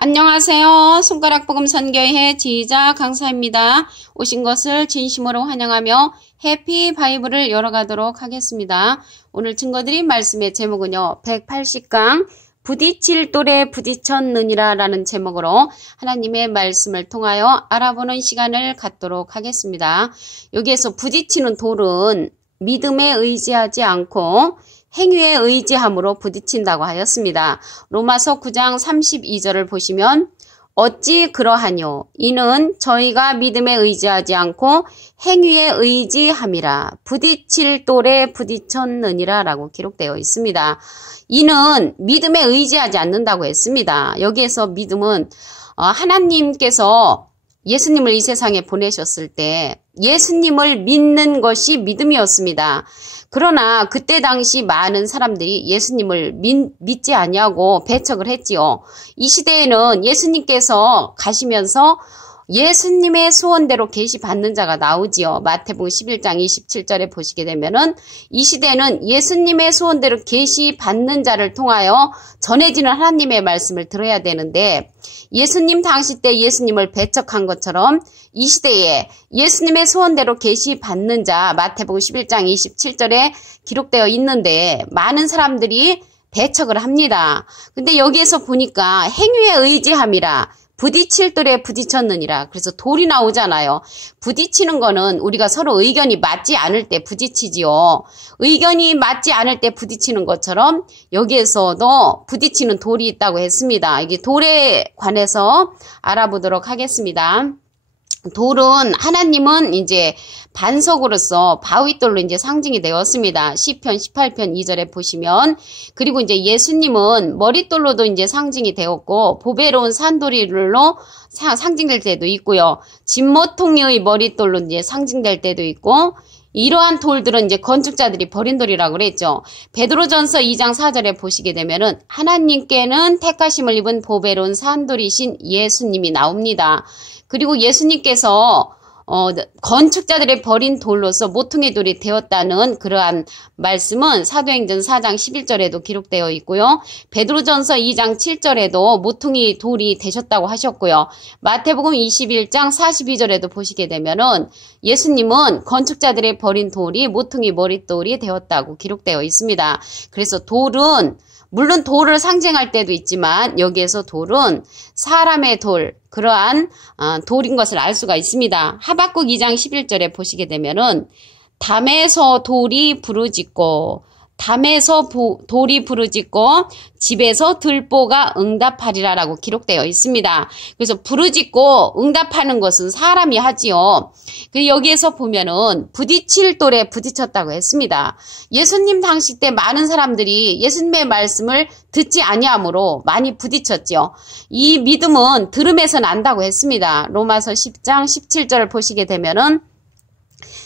안녕하세요. 손가락 복음 선교회 지휘자 강사입니다. 오신 것을 진심으로 환영하며 해피 바이블을 열어가도록 하겠습니다. 오늘 증거드린 말씀의 제목은요. 180강 부딪힐 돌에 부딪혔느니라 라는 제목으로 하나님의 말씀을 통하여 알아보는 시간을 갖도록 하겠습니다. 여기에서 부딪히는 돌은 믿음에 의지하지 않고 행위에 의지함으로 부딪힌다고 하였습니다. 로마서 9장 32절을 보시면 어찌 그러하뇨 이는 저희가 믿음에 의지하지 않고 행위에 의지함이라 부딪힐 돌에 부딪혔느니라 라고 기록되어 있습니다. 이는 믿음에 의지하지 않는다고 했습니다. 여기에서 믿음은 어, 하나님께서 예수님을 이 세상에 보내셨을 때 예수님을 믿는 것이 믿음이었습니다. 그러나 그때 당시 많은 사람들이 예수님을 믿, 믿지 아니하고 배척을 했지요. 이 시대에는 예수님께서 가시면서 예수님의 소원대로 계시 받는 자가 나오지요. 마태복음 11장 27절에 보시게 되면은 이 시대는 예수님의 소원대로 계시 받는 자를 통하여 전해지는 하나님의 말씀을 들어야 되는데 예수님 당시 때 예수님을 배척한 것처럼 이 시대에 예수님의 소원대로 계시 받는 자 마태복음 11장 27절에 기록되어 있는데 많은 사람들이 배척을 합니다. 근데 여기에서 보니까 행위에 의지함이라 부딪힐 돌에 부딪혔느니라. 그래서 돌이 나오잖아요. 부딪히는 거는 우리가 서로 의견이 맞지 않을 때 부딪히지요. 의견이 맞지 않을 때 부딪히는 것처럼 여기에서도 부딪히는 돌이 있다고 했습니다. 이게 돌에 관해서 알아보도록 하겠습니다. 돌은 하나님은 이제 반석으로서 바위돌로 이제 상징이 되었습니다. 시편 18편 2절에 보시면 그리고 이제 예수님은 머릿돌로도 이제 상징이 되었고 보배로운 산돌이로 상징될 때도 있고요. 진모통의 머릿돌로 이제 상징될 때도 있고 이러한 돌들은 이제 건축자들이 버린 돌이라고 그랬죠. 베드로전서 2장 4절에 보시게 되면은 하나님께는 택하심을 입은 보배로운 산돌이신 예수님이 나옵니다. 그리고 예수님께서 어, 건축자들의 버린 돌로서 모퉁이 돌이 되었다는 그러한 말씀은 사도행전 4장 11절에도 기록되어 있고요. 베드로전서 2장 7절에도 모퉁이 돌이 되셨다고 하셨고요. 마태복음 21장 42절에도 보시게 되면은 예수님은 건축자들의 버린 돌이 모퉁이 머릿돌이 되었다고 기록되어 있습니다. 그래서 돌은 물론 돌을 상징할 때도 있지만 여기에서 돌은 사람의 돌, 그러한 어, 돌인 것을 알 수가 있습니다. 하박국 2장 11절에 보시게 되면은 담에서 돌이 부르짖고 담에서 보, 돌이 부르짖고 집에서 들보가 응답하리라라고 기록되어 있습니다. 그래서 부르짖고 응답하는 것은 사람이 하지요. 그 여기에서 보면은 부딪힐 돌에 부딪혔다고 했습니다. 예수님 당시 때 많은 사람들이 예수님의 말씀을 듣지 아니하므로 많이 부딪혔지요. 이 믿음은 들음에서 난다고 했습니다. 로마서 10장 17절을 보시게 되면은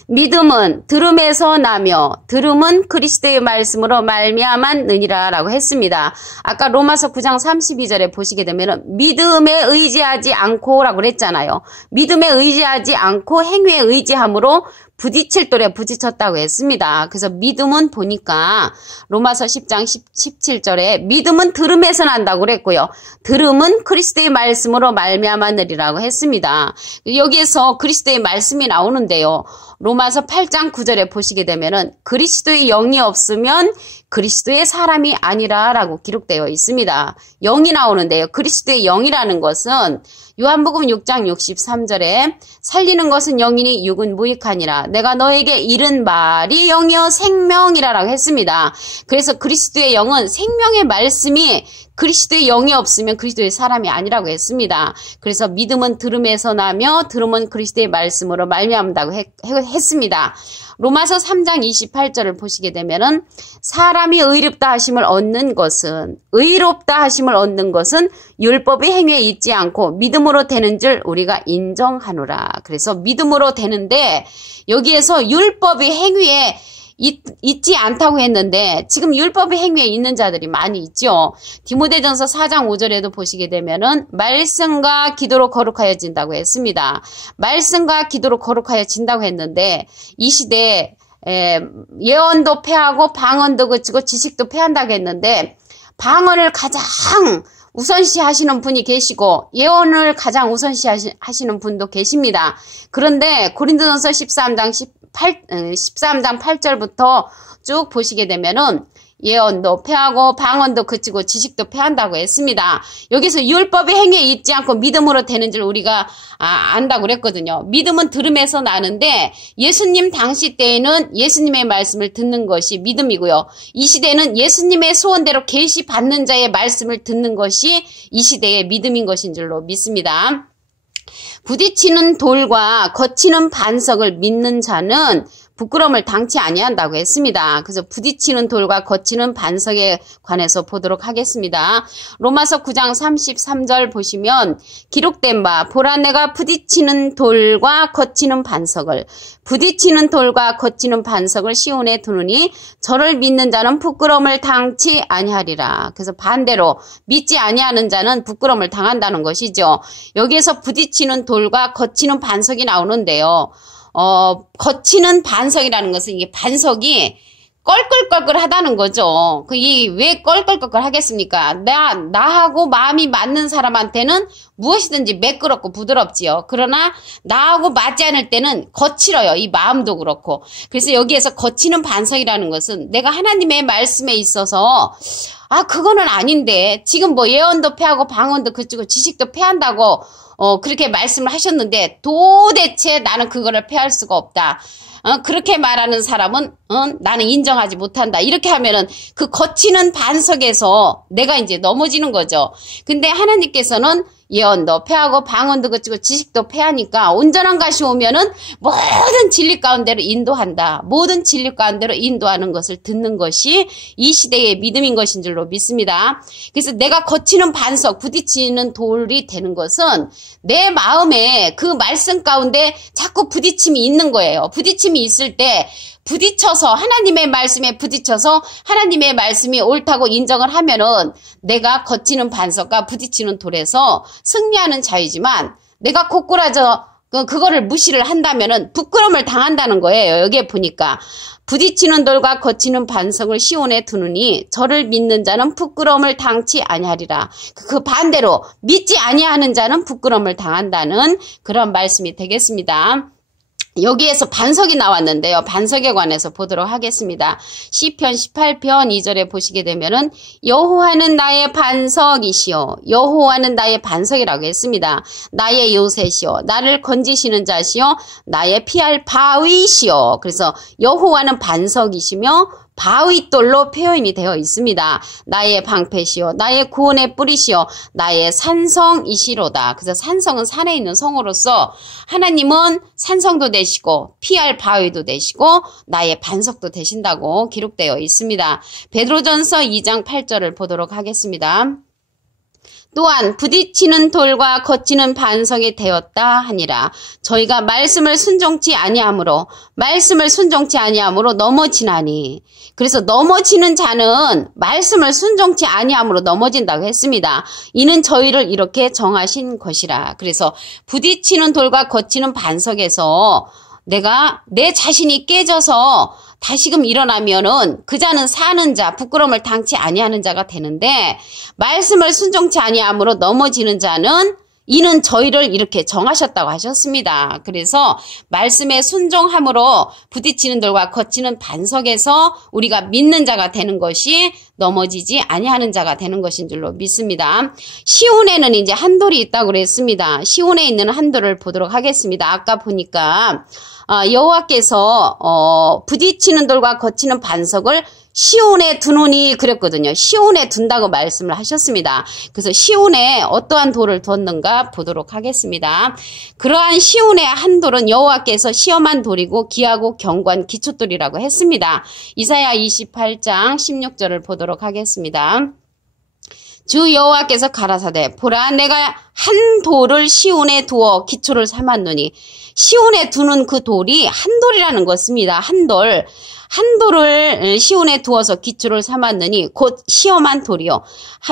믿음은 들음에서 나며 들음은 그리스도의 말씀으로 말미암았느니라라고 했습니다. 아까 로마서 9장 32절에 보시게 되면 믿음에 의지하지 않고라고 그랬잖아요. 믿음에 의지하지 않고 행위에 의지함으로 부딪힐 돌에 부딪혔다고 했습니다. 그래서 믿음은 보니까 로마서 10장 10, 17절에 믿음은 들음에서 난다고 그랬고요. 들음은 그리스도의 말씀으로 말미암았느리라고 했습니다. 여기에서 그리스도의 말씀이 나오는데요. 로마서 8장 9절에 보시게 되면은 그리스도의 영이 없으면 그리스도의 사람이 아니라라고 기록되어 있습니다. 영이 나오는데요. 그리스도의 영이라는 것은 요한복음 6장 63절에 살리는 것은 영이니 육은 무익하니라. 내가 너에게 이른 말이 영이여 생명이라라고 했습니다. 그래서 그리스도의 영은 생명의 말씀이 그리스도의 영이 없으면 그리스도의 사람이 아니라고 했습니다. 그래서 믿음은 들음에서 나며 들음은 그리스도의 말씀으로 말미암다고 했습니다. 로마서 3장 28절을 보시게 되면은 사람이 의롭다 하심을 얻는 것은 의롭다 하심을 얻는 것은 율법의 행위에 있지 않고 믿음으로 되는 줄 우리가 인정하노라. 그래서 믿음으로 되는데 여기에서 율법의 행위에 있, 지 않다고 했는데 지금 율법의 행위에 있는 자들이 많이 있죠. 디모데전서 4장 5절에도 보시게 되면은 말씀과 기도로 거룩하여진다고 했습니다. 말씀과 기도로 거룩하여진다고 했는데 이 시대에 예언도 패하고 방언도 그치고 지식도 패한다고 했는데 방언을 가장 우선시 하시는 분이 계시고 예언을 가장 우선시 하시 는 분도 계십니다. 그런데 고린도전서 13장 18 13장 8절부터 쭉 보시게 되면은 예언도 패하고 방언도 그치고 지식도 패한다고 했습니다. 여기서 율법의 행위에 있지 않고 믿음으로 되는 줄 우리가 아, 안다고 그랬거든요. 믿음은 들음에서 나는데 예수님 당시 때에는 예수님의 말씀을 듣는 것이 믿음이고요. 이 시대는 예수님의 소원대로 계시 받는 자의 말씀을 듣는 것이 이 시대의 믿음인 것인 줄로 믿습니다. 부딪히는 돌과 거치는 반석을 믿는 자는 부끄러움을 당치 아니한다고 했습니다. 그래서 부딪히는 돌과 거치는 반석에 관해서 보도록 하겠습니다. 로마서 9장 33절 보시면 기록된 바 보라 내가 부딪히는 돌과 거치는 반석을 부딪히는 돌과 거치는 반석을 시온에 두느니 저를 믿는 자는 부끄러움을 당치 아니하리라. 그래서 반대로 믿지 아니하는 자는 부끄러움을 당한다는 것이죠. 여기에서 부딪히는 돌과 거치는 반석이 나오는데요. 어, 거치는 반석이라는 것은 이게 반석이 껄껄껄껄 하다는 거죠. 그게 왜 껄껄껄껄 하겠습니까? 나, 나하고 마음이 맞는 사람한테는 무엇이든지 매끄럽고 부드럽지요. 그러나 나하고 맞지 않을 때는 거칠어요. 이 마음도 그렇고. 그래서 여기에서 거치는 반석이라는 것은 내가 하나님의 말씀에 있어서 아, 그거는 아닌데 지금 뭐 예언도 패하고 방언도 그치고 지식도 패한다고 어, 그렇게 말씀을 하셨는데 도대체 나는 그거를 패할 수가 없다. 어, 그렇게 말하는 사람은 어, 나는 인정하지 못한다. 이렇게 하면은 그 거치는 반석에서 내가 이제 넘어지는 거죠. 근데 하나님께서는 예언도 패하고 방언도 그치고 지식도 패하니까 온전한 것이 오면은 모든 진리 가운데로 인도한다. 모든 진리 가운데로 인도하는 것을 듣는 것이 이 시대의 믿음인 것인 줄로 믿습니다. 그래서 내가 거치는 반석, 부딪히는 돌이 되는 것은 내 마음에 그 말씀 가운데 자꾸 부딪힘이 있는 거예요. 부딪힘이 있을 때 부딪혀서 하나님의 말씀에 부딪혀서 하나님의 말씀이 옳다고 인정을 하면은 내가 거치는 반석과 부딪히는 돌에서 승리하는 자이지만 내가 고꾸라져 그, 그거를 무시를 한다면은 부끄러움을 당한다는 거예요. 여기에 보니까. 부딪히는 돌과 거치는 반석을 시온에 두느니 저를 믿는 자는 부끄러움을 당치 아니하리라. 그 반대로 믿지 아니하는 자는 부끄러움을 당한다는 그런 말씀이 되겠습니다. 여기에서 반석이 나왔는데요. 반석에 관해서 보도록 하겠습니다. 시편 18편 2절에 보시게 되면은 여호와는 나의 반석이시오. 여호와는 나의 반석이라고 했습니다. 나의 요새시오. 나를 건지시는 자시오. 나의 피할 바위시오. 그래서 여호와는 반석이시며 바위돌로 표현이 되어 있습니다. 나의 방패시오, 나의 구원의 뿌리시오, 나의 산성이시로다. 그래서 산성은 산에 있는 성으로서 하나님은 산성도 되시고 피할 바위도 되시고 나의 반석도 되신다고 기록되어 있습니다. 베드로전서 2장 8절을 보도록 하겠습니다. 또한 부딪히는 돌과 거치는 반석이 되었다 하니라. 저희가 말씀을 순종치 아니하므로 말씀을 순종치 아니하므로 넘어지나니. 그래서 넘어지는 자는 말씀을 순종치 아니하므로 넘어진다고 했습니다. 이는 저희를 이렇게 정하신 것이라. 그래서 부딪히는 돌과 거치는 반석에서 내가 내 자신이 깨져서 다시금 일어나면은 그자는 사는 자, 부끄러움을 당치 아니하는 자가 되는데 말씀을 순종치 아니함으로 넘어지는 자는 이는 저희를 이렇게 정하셨다고 하셨습니다. 그래서 말씀에 순종함으로 부딪히는 돌과 거치는 반석에서 우리가 믿는 자가 되는 것이 넘어지지 아니하는 자가 되는 것인 줄로 믿습니다. 시온에는 이제 한 돌이 있다고 그랬습니다. 시온에 있는 한 돌을 보도록 하겠습니다. 아까 보니까 아, 여호와께서 어, 부딪히는 돌과 거치는 반석을 시온에 두노니 그랬거든요. 시온에 둔다고 말씀을 하셨습니다. 그래서 시온에 어떠한 돌을 뒀는가 보도록 하겠습니다. 그러한 시온의 한 돌은 여호와께서 시험한 돌이고 기하고 경관 기초돌이라고 했습니다. 이사야 28장 16절을 보도록 하겠습니다. 주 여호와께서 가라사대 보라 내가 한 돌을 시온에 두어 기초를 삼았노니 시온에 두는 그 돌이 한 돌이라는 것입니다. 한 돌. 한 돌을 시온에 두어서 기초를 삼았느니 곧 시험한 돌이요.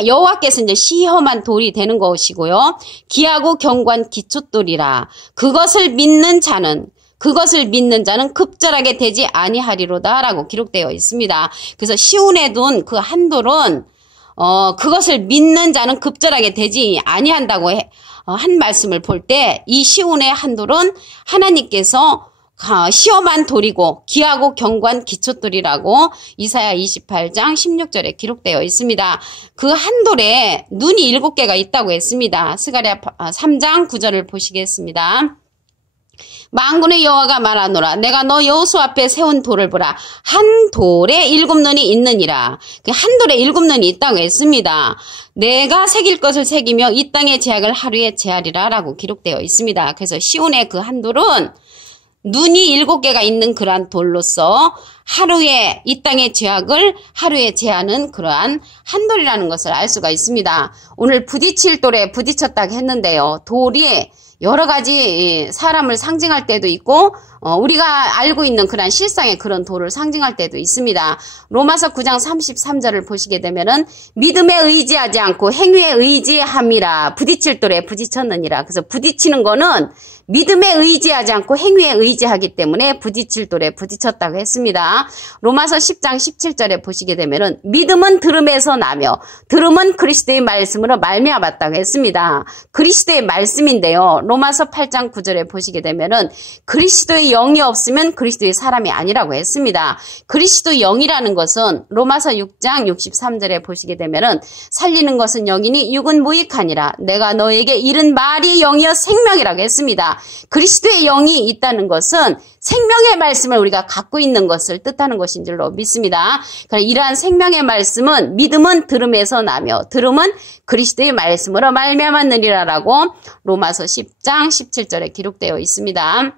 여호와께서 이제 시험한 돌이 되는 것이고요. 기하고 경관 기초돌이라. 그것을 믿는 자는 그것을 믿는 자는 급절하게 되지 아니하리로다라고 기록되어 있습니다. 그래서 시온에 둔 그 한 돌은 어, 그것을 믿는 자는 급절하게 되지 아니한다고 해, 어, 한 말씀을 볼 때 이 시온의 한돌은 하나님께서 시험한 돌이고 기하고 경관 기초돌이라고 이사야 28장 16절에 기록되어 있습니다. 그 한 돌에 눈이 일곱 개가 있다고 했습니다. 스가랴 3장 9절을 보시겠습니다. 망군의 여호와가 말하노라 내가 너 여호수 앞에 세운 돌을 보라 한 돌에 일곱 눈이 있느니라 그한 돌에 일곱 눈이 있다고 했습니다 내가 새길 것을 새기며 이 땅의 제약을 하루에 제하리라 라고 기록되어 있습니다 그래서 시온의 그 한 돌은 눈이 일곱 개가 있는 그러한 돌로서 하루에 이 땅의 죄악을 하루에 제하는 그러한 한 돌이라는 것을 알 수가 있습니다. 오늘 부딪힐 돌에 부딪혔다고 했는데요. 돌이 여러 가지 사람을 상징할 때도 있고 어, 우리가 알고 있는 그런 실상의 그런 도를 상징할 때도 있습니다. 로마서 9장 33절을 보시게 되면은 믿음에 의지하지 않고 행위에 의지함이라 부딪힐 돌에 부딪혔느니라. 그래서 부딪히는 거는 믿음에 의지하지 않고 행위에 의지하기 때문에 부딪힐 돌에 부딪혔다고 했습니다. 로마서 10장 17절에 보시게 되면은 믿음은 들음에서 나며 들음은 그리스도의 말씀으로 말미암았다고 했습니다. 그리스도의 말씀인데요. 로마서 8장 9절에 보시게 되면은 그리스도의 영이 없으면 그리스도의 사람이 아니라고 했습니다. 그리스도 영이라는 것은 로마서 6장 63절에 보시게 되면은 살리는 것은 영이니 육은 무익하니라 내가 너에게 이른 말이 영이여 생명이라고 했습니다. 그리스도의 영이 있다는 것은 생명의 말씀을 우리가 갖고 있는 것을 뜻하는 것인 줄로 믿습니다. 이러한 생명의 말씀은 믿음은 들음에서 나며 들음은 그리스도의 말씀으로 말미암았느니라라고 로마서 10장 17절에 기록되어 있습니다.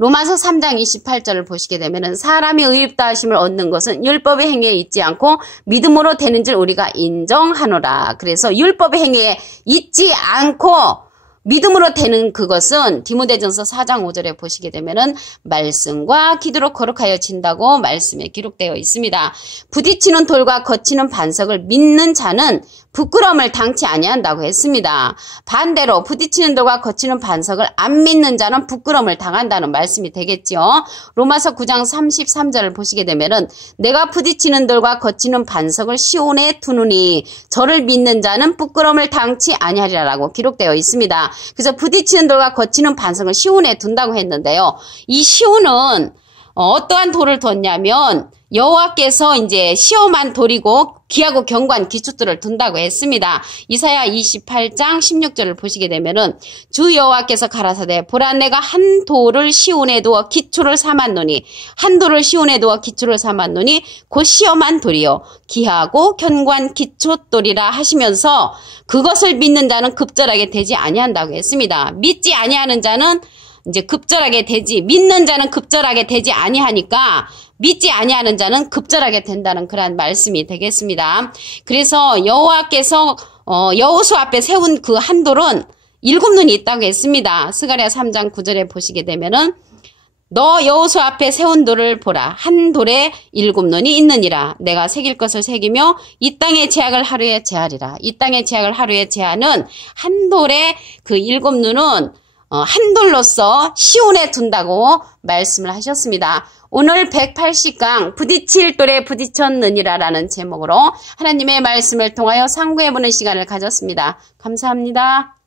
로마서 3장 28절을 보시게 되면 사람이 의롭다 하심을 얻는 것은 율법의 행위에 있지 않고 믿음으로 되는 줄 우리가 인정하노라. 그래서 율법의 행위에 있지 않고 믿음으로 되는 그것은 디모데전서 4장 5절에 보시게 되면은 말씀과 기도로 거룩하여 진다고 말씀에 기록되어 있습니다. 부딪히는 돌과 거치는 반석을 믿는 자는 부끄러움을 당치 아니한다고 했습니다. 반대로 부딪히는 돌과 거치는 반석을 안 믿는 자는 부끄러움을 당한다는 말씀이 되겠지요. 로마서 9장 33절을 보시게 되면은 내가 부딪히는 돌과 거치는 반석을 시온에 두느니 저를 믿는 자는 부끄러움을 당치 아니하리라고 기록되어 있습니다. 그래서 부딪히는 돌과 거치는 반성을 시온에 둔다고 했는데요. 이 시온은 어떠한 돌을 뒀냐면 여호와께서 이제 시험한 돌이고 귀하고 경관 기초들을 둔다고 했습니다. 이사야 28장 16절을 보시게 되면은 주 여호와께서 가라사대 보라 내가 한 돌을 시온에 두어 기초를 삼았노니 한 돌을 시온에 두어 기초를 삼았노니 곧 시험한 돌이요 귀하고 경관 기초돌이라 하시면서 그것을 믿는 자는 급절하게 되지 아니한다고 했습니다. 믿지 아니하는 자는 이제 급절하게 되지 믿는 자는 급절하게 되지 아니하니까 믿지 아니하는 자는 급절하게 된다는 그러한 말씀이 되겠습니다. 그래서 여호와께서 어, 여호수 앞에 세운 그 한돌은 일곱 눈이 있다고 했습니다. 스가랴 3장 9절에 보시게 되면은 너 여호수 앞에 세운 돌을 보라. 한 돌에 일곱 눈이 있느니라. 내가 새길 것을 새기며 이 땅의 제약을 하루에 제하리라. 이 땅의 제약을 하루에 제하는 한 돌에 그 일곱 눈은 어, 한 돌로서 시온에 둔다고 말씀을 하셨습니다. 오늘 180강 부딪힐 돌에 부딪혔느니라라는 제목으로 하나님의 말씀을 통하여 상고해보는 시간을 가졌습니다. 감사합니다.